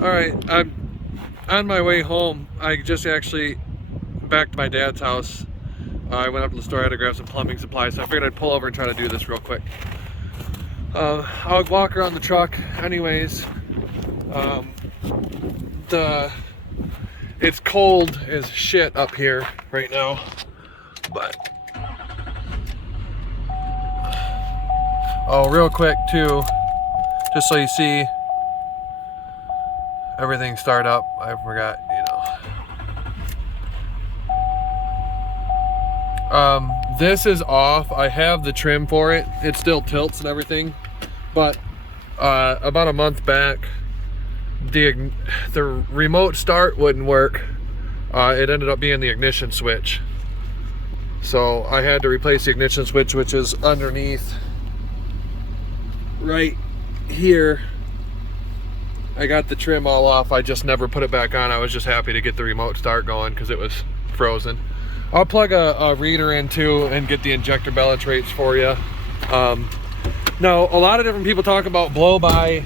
Alright, I'm on my way home. I just actually back to my dad's house. I went up to the store, I had to grab some plumbing supplies, so I figured I'd pull over and try to do this real quick. I'll walk around the truck anyways. It's cold as shit up here right now, but real quick too, just so you see everything start up. I forgot, this is off. I have the trim for it. It still tilts and everything, but about a month back, the remote start wouldn't work. It ended up being the ignition switch. So I had to replace the ignition switch, which is underneath right here. I got the trim all off. I just never put it back on. I was just happy to get the remote start going because it was frozen. I'll plug a reader in too and get the injector ballast rates for you. Now, a lot of different people talk about blow-by.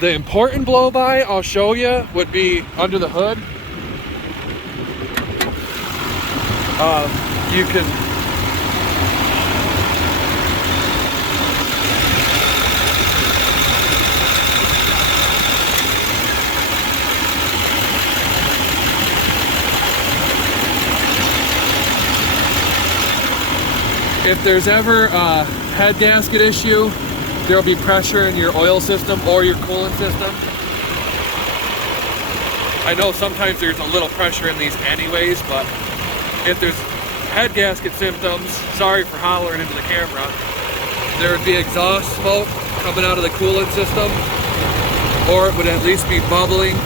The important blow-by I'll show you would be under the hood. You can if there's ever a head gasket issue, there'll be pressure in your oil system or your coolant system. I know sometimes there's a little pressure in these anyways, but if there's head gasket symptoms, sorry for hollering into the camera, there would be exhaust smoke coming out of the coolant system, or it would at least be bubbling.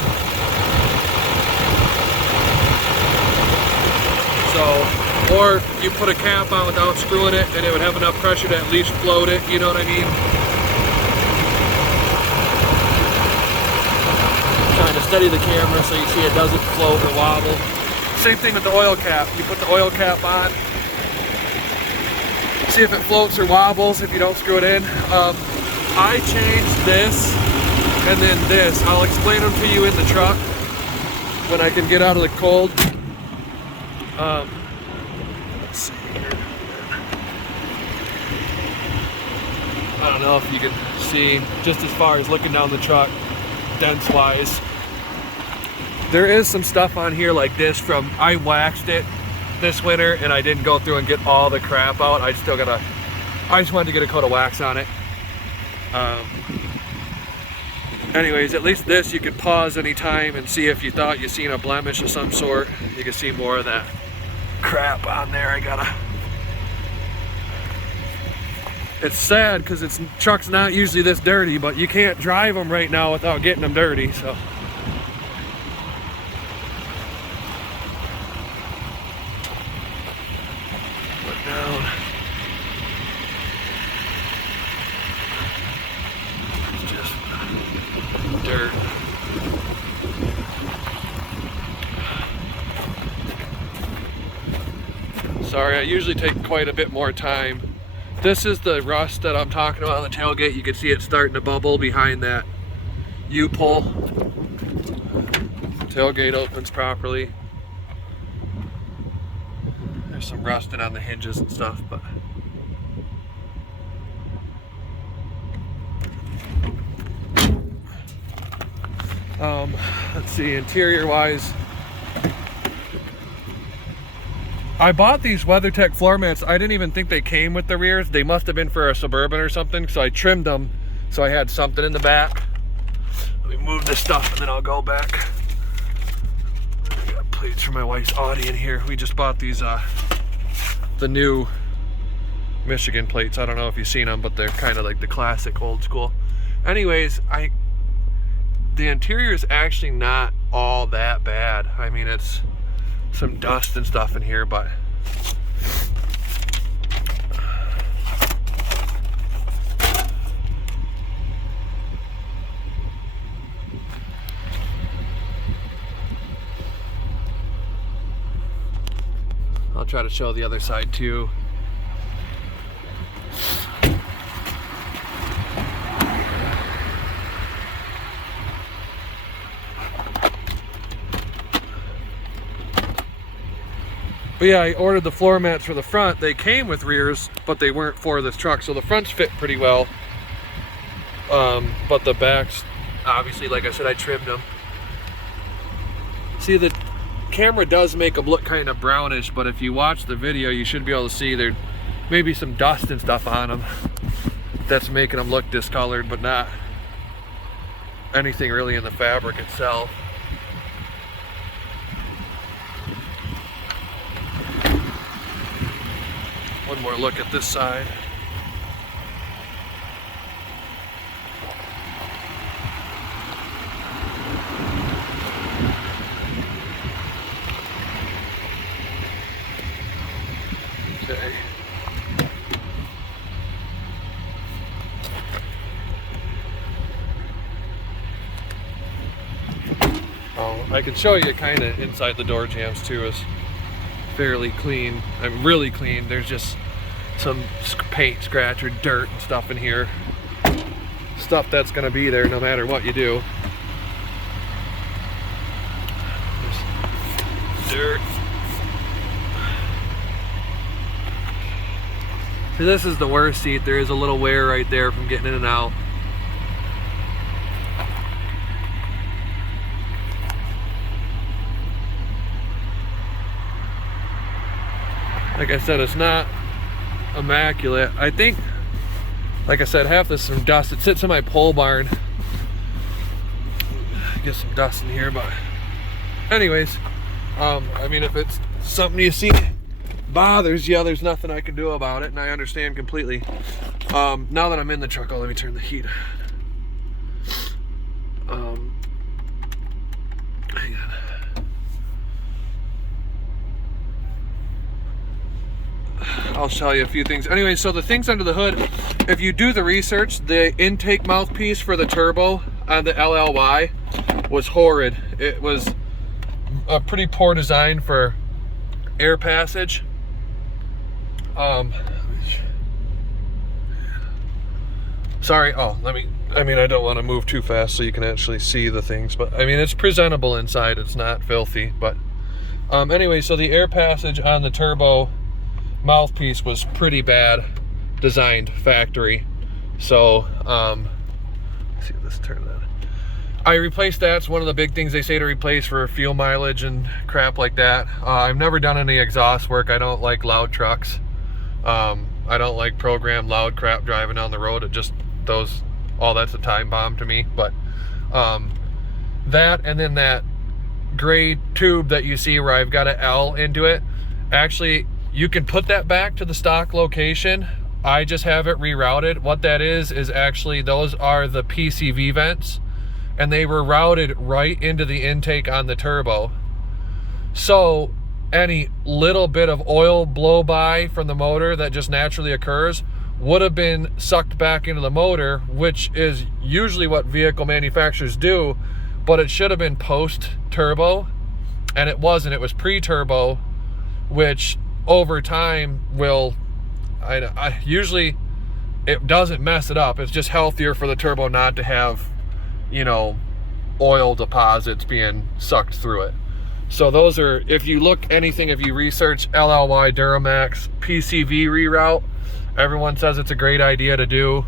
Or you put a cap on without screwing it and it would have enough pressure to at least float it, you know what I mean? I'm trying to steady the camera so you see it doesn't float or wobble. Same thing with the oil cap. You put the oil cap on, see if it floats or wobbles if you don't screw it in. I changed this and then this. I'll explain them to you in the truck when I can get out of the cold. Let's see here. I don't know if you can see, just as far as looking down the truck, dents wise. There is some stuff on here like this from, I waxed it this winter and I didn't go through and get all the crap out. I just wanted to get a coat of wax on it. Anyways, at least this you could pause anytime and see if you thought you seen a blemish of some sort. You can see more of that crap on there. It's sad because truck's not usually this dirty, but you can't drive them right now without getting them dirty, so. Put down. It's just dirt. Sorry, I usually take quite a bit more time. This is the rust that I'm talking about on the tailgate. You can see it starting to bubble behind that U-pull. Tailgate opens properly. There's some rusting on the hinges and stuff, but let's see, interior wise, I bought these WeatherTech floor mats. I didn't even think they came with the rears. They must have been for a Suburban or something, so I trimmed them so I had something in the back. Let me move this stuff and then I'll go back. I got plates for my wife's Audi in here. We just bought these, the new Michigan plates. I don't know if you've seen them, but they're kind of like the classic old school. Anyways, the interior is actually not all that bad. I mean, it's some dust and stuff in here, but I'll try to show the other side too. But yeah, I ordered the floor mats for the front. They came with rears, but they weren't for this truck. So the fronts fit pretty well. But the backs, obviously, like I said, I trimmed them. See, the camera does make them look kind of brownish, but if you watch the video, you should be able to see there may be some dust and stuff on them that's making them look discolored, but not anything really in the fabric itself. One more look at this side. Okay. Oh, I can show you kind of inside the door jambs too. Is fairly clean. I'm really clean. There's just some paint, scratch, or dirt and stuff in here. Stuff that's gonna be there no matter what you do. There's dirt. See, this is the worst seat. There is a little wear right there from getting in and out. Like I said, it's not immaculate. I think, like I said, half this is some dust. It sits in my pole barn. Get some dust in here, but anyways, I mean, if it's something you see bothers you, there's nothing I can do about it, and I understand completely. Now that I'm in the truck, let me turn the heat on. Hang on. I'll show you a few things. Anyway, so the things under the hood, if you do the research, the intake mouthpiece for the turbo on the LLY was horrid. It was a pretty poor design for air passage. Sorry, I don't want to move too fast so you can actually see the things, but I mean, it's presentable inside. It's not filthy, but anyway, so the air passage on the turbo mouthpiece was pretty bad designed factory. So let's see if this turned on. I replaced that. It's one of the big things they say to replace for fuel mileage and crap like that. I've never done any exhaust work. I don't like loud trucks. I don't like programmed loud crap driving down the road. It just that's a time bomb to me. But that, and then that gray tube that you see where I've got an L into it, actually you can put that back to the stock location. I just have it rerouted. What that is actually, those are the PCV vents, and they were routed right into the intake on the turbo. So any little bit of oil blow by from the motor that just naturally occurs would have been sucked back into the motor, which is usually what vehicle manufacturers do, but it should have been post turbo, and it wasn't. It was pre-turbo, which over time will, usually it doesn't mess it up. It's just healthier for the turbo not to have, oil deposits being sucked through it. So those are, if you research LLY Duramax PCV reroute, everyone says it's a great idea to do.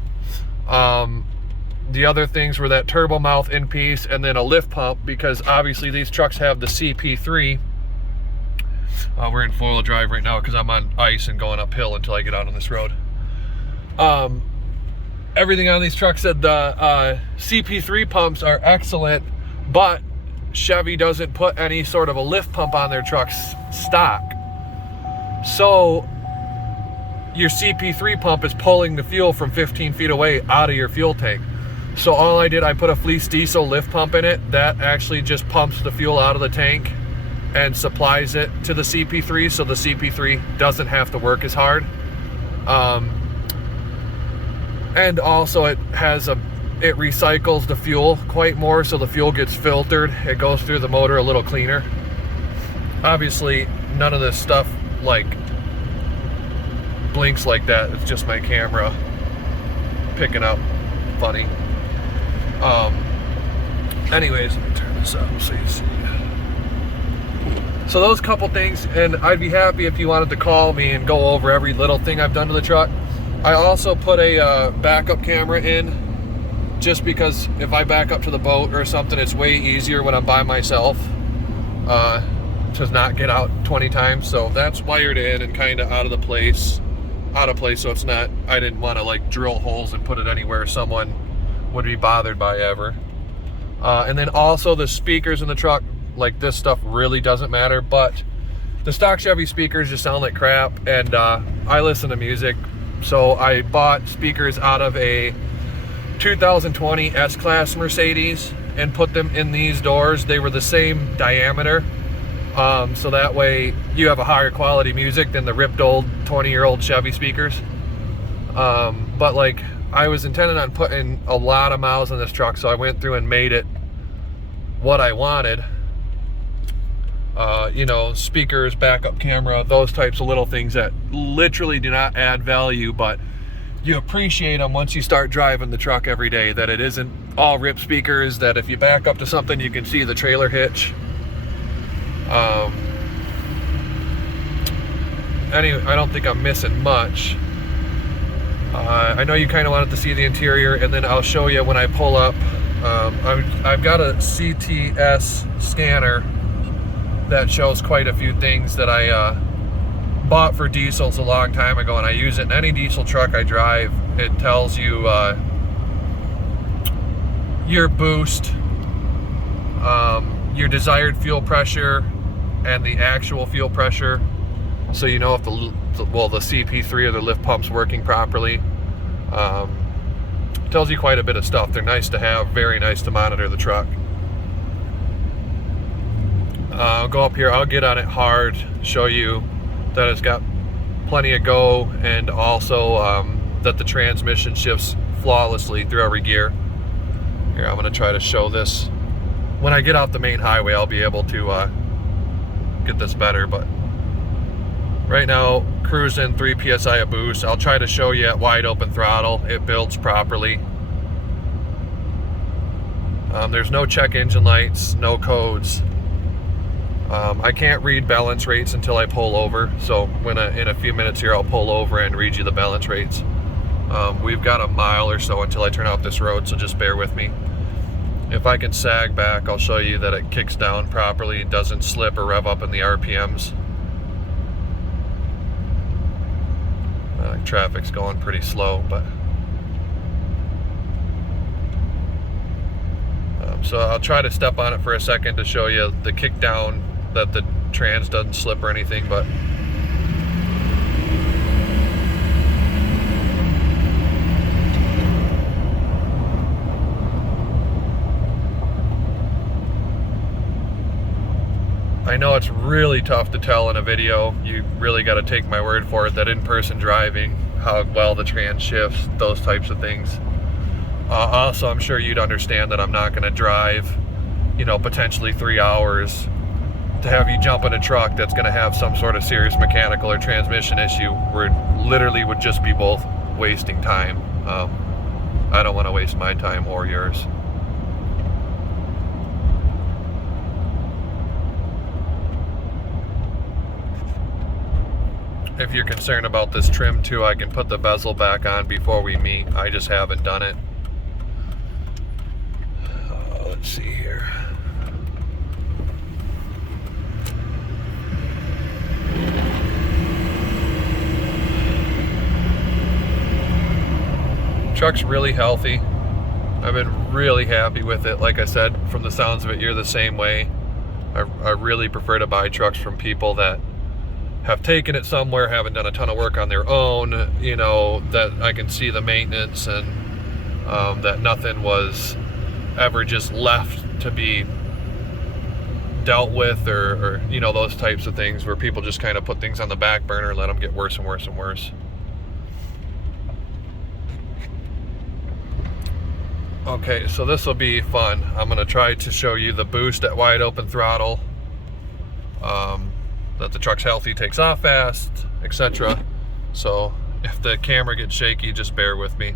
The other things were that turbo mouth in piece, and then a lift pump, because obviously these trucks have the CP3. We're in four-wheel drive right now because I'm on ice and going uphill until I get out on this road. Everything on these trucks said the CP3 pumps are excellent, but Chevy doesn't put any sort of a lift pump on their trucks stock. So your CP3 pump is pulling the fuel from 15 feet away out of your fuel tank. So all I did, I put a Fleece Diesel lift pump in it. That actually just pumps the fuel out of the tank and supplies it to the CP3, so the CP3 doesn't have to work as hard. And also it recycles the fuel quite more, so the fuel gets filtered. It goes through the motor a little cleaner. Obviously, none of this stuff like blinks like that. It's just my camera picking up funny. Anyways, let me turn this up so you see. So those couple things, and I'd be happy if you wanted to call me and go over every little thing I've done to the truck. I also put a backup camera in, just because if I back up to the boat or something, it's way easier when I'm by myself to not get out 20 times. So that's wired in and kind of out of place, so it's not, I didn't want to like drill holes and put it anywhere someone would be bothered by ever. And then also the speakers in the truck, like this stuff really doesn't matter, but the stock Chevy speakers just sound like crap, and I listen to music, so I bought speakers out of a 2020 S-Class Mercedes and put them in these doors. They were the same diameter, so that way you have a higher quality music than the ripped old 20-year-old Chevy speakers. But like, I was intending on putting a lot of miles on this truck, so I went through and made it what I wanted. You know, speakers, backup camera, those types of little things that literally do not add value, but you appreciate them once you start driving the truck every day, that it isn't all ripped speakers, that if you back up to something you can see the trailer hitch. Anyway, I don't think I'm missing much. I know you kind of wanted to see the interior, and then I'll show you when I pull up. I've got a CTS scanner that shows quite a few things that I bought for diesels a long time ago, and I use it in any diesel truck I drive. It tells you your boost, your desired fuel pressure, and the actual fuel pressure, so you know if the CP3 or the lift pump's working properly. Tells you quite a bit of stuff. They're nice to have, very nice to monitor the truck. I'll go up here, I'll get on it hard, show you that it's got plenty of go, and also that the transmission shifts flawlessly through every gear. Here, I'm going to try to show this. When I get off the main highway, I'll be able to get this better, but right now, cruising 3 PSI a boost. I'll try to show you at wide open throttle. It builds properly. There's no check engine lights, no codes. I can't read balance rates until I pull over, so in a few minutes here I'll pull over and read you the balance rates. We've got a mile or so until I turn off this road, so just bear with me. If I can sag back, I'll show you that it kicks down properly, doesn't slip or rev up in the RPMs. Traffic's going pretty slow, but so I'll try to step on it for a second to show you the kick down, that the trans doesn't slip or anything, but I know it's really tough to tell in a video. You really got to take my word for it that in-person driving, how well the trans shifts, those types of things. Also, I'm sure you'd understand that I'm not going to drive, you know, potentially 3 hours to have you jump in a truck that's going to have some sort of serious mechanical or transmission issue, where it literally would just be both wasting time. I don't want to waste my time or yours. If you're concerned about this trim too, I can put the bezel back on before we meet. I just haven't done it. Let's see here. Truck's really healthy. I've been really happy with it. Like I said, from the sounds of it, you're the same way. I really prefer to buy trucks from people that have taken it somewhere, haven't done a ton of work on their own, you know, that I can see the maintenance, and that nothing was ever just left to be dealt with, or you know, those types of things where people just kind of put things on the back burner and let them get worse and worse and worse. Okay, so this will be fun. I'm going to try to show you the boost at wide open throttle, that the truck's healthy, takes off fast, etc. So if the camera gets shaky, just bear with me.